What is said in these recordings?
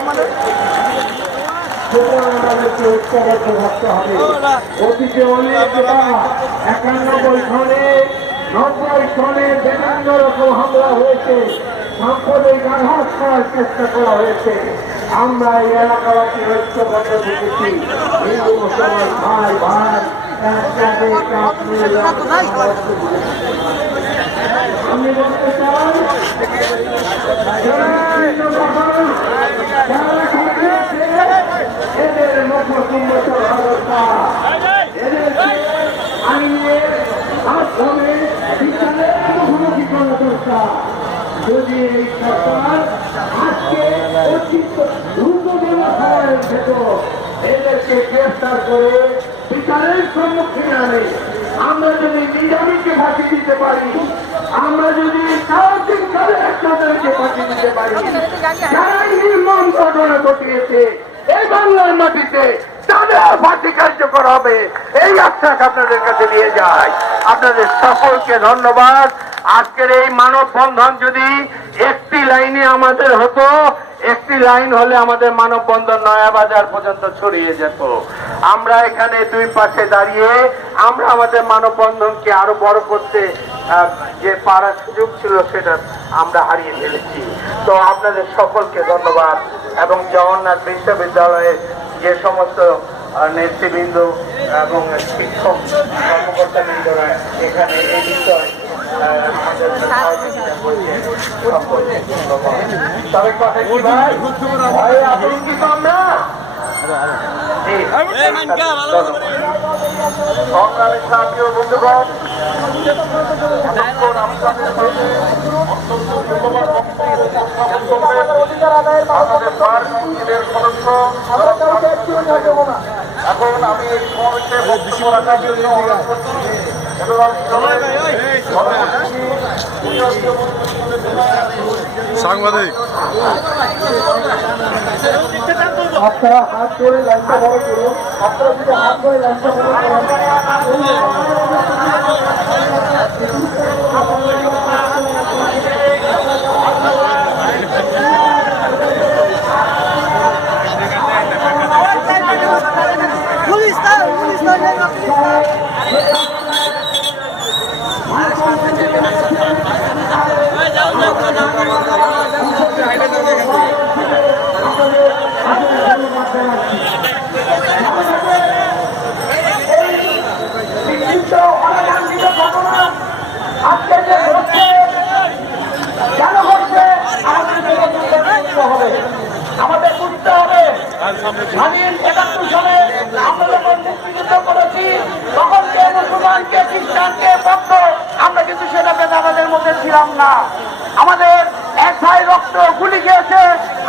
আমাদেরকে ঐক্যবদ্ধ থাকতে হবে। অতীতে অনেক 91 সনে 90 সনে বিভিন্ন রকম হামলা হয়েছে, সাম্প্রদায়িক আঘাত করার চেষ্টা করা হয়েছে। আমরা এই এলাকাবাসী ঐক্যবদ্ধ থেকেছি। হিন্দু মুসলমান ভাই ভাই আমি বলতে চাই এদের মুখ্যমন্ত্রী অবস্থা এদেরকে আইনের মাধ্যমে বিচারের মুখোমুখি করা দরকার। যদি এই সরকার আজকে দ্রুত সময়ের ভেতর এদেরকে গ্রেফতার করে বিচারের সম্মুখীন আনে, আমরা যদি নিজামীকে ফাঁসি দিতে পারি, আমরা যদি সারাদিন কালে একসাথে ফাঁসি দিতে পারি, যারাই নির্মম ঘটনা ঘটিয়েছে এই বাংলার মাটিতে তাদের ফাঁসি কার্যকর হবে, এই আশ্বাস আপনাদের কাছে নিয়ে যায়। আপনাদের সকলকে ধন্যবাদ। আজকের এই মানববন্ধন যদি একটি লাইনে আমাদের হতো, একটি লাইন হলে আমাদের মানববন্ধন নয়াবাজার পর্যন্ত ছড়িয়ে যেত। আমরা এখানে দুই পাশে দাঁড়িয়ে আমরা আমাদের মানববন্ধনকে আরো বড় করতে যে পারার সুযোগ ছিল সেটা আমরা হারিয়ে ফেলেছি। তো আপনাদের সকলকে ধন্যবাদ এবং জগন্নাথ বিশ্ববিদ্যালয়ের যে সমস্ত নেতৃবৃন্দ এবং শিক্ষক কর্মকর্তাবৃন্দরা এখানে এই বিষয়ে আমাদের তবে কথা কি ভাই ভয়ে আতঙ্কিত আমরা সংগ্রামী সাথী ও বন্ধুগণ, এখন আমি এই সমাবেশে বক্তব্য রাখার জন্য সাংবাদিক আপনারা হাত ধরে লাইনটা বড় করুন। আপনারা যদি হাত ধরে লাইনটা বড় আমাদের বুঝতে হবে স্বাধীন 71 সালে আমরা যখন মুক্তিযুদ্ধ করেছি তখন কে মুসলমান কে খ্রিস্টান কে বৌদ্ধ আমরা কিন্তু সেটা ভেদাভেদের মধ্যে ছিলাম না। আমাদের এক ভাই রক্ত গুলি খেয়েছে,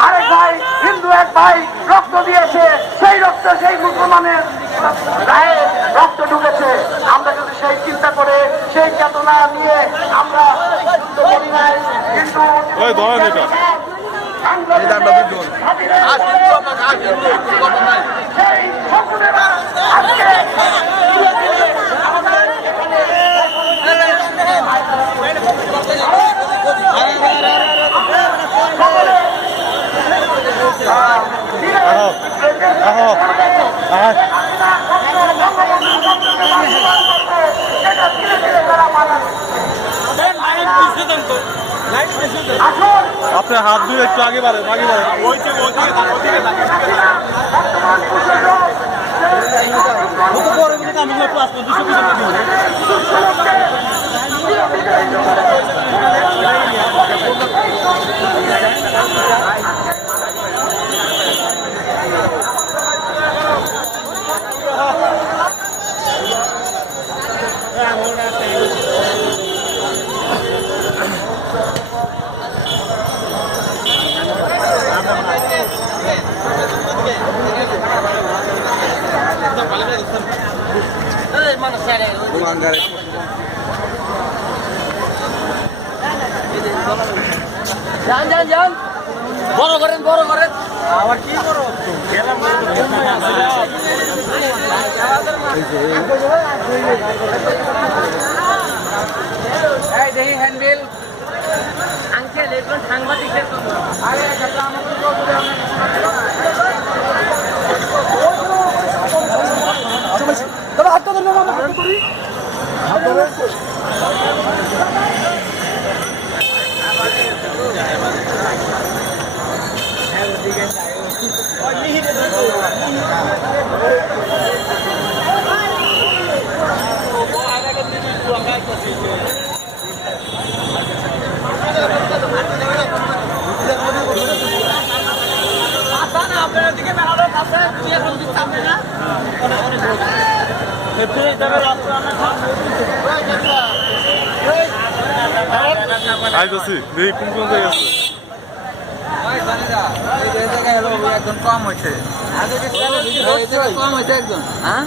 আরেক ভাই হিন্দু এক ভাই রক্ত দিয়েছে, সেই রক্ত সেই মুসলমানের গায়ে রক্ত ঢুকেছে। আমরা যদি সেই চিন্তা করে সেই চেতনা নিয়ে আমরা করি নাই, কিন্তু আপনার হাত দিয়ে একটু আগে বাড়ে আগে বাড়ে যান যান যান বড় করেন আবার কি করো গেলাম এই দেখি হ্যান্ডবিল আঙ্কেল এগুলো সাংবাদিকদের আরে আপনার দিকে মেলা লোক আছে তুই এখন কি চাপবে না আইতাছি দেখি কোন কোন জায়গায় আছে একজন কম হয়েছে কম হয়েছে একজন হ্যাঁ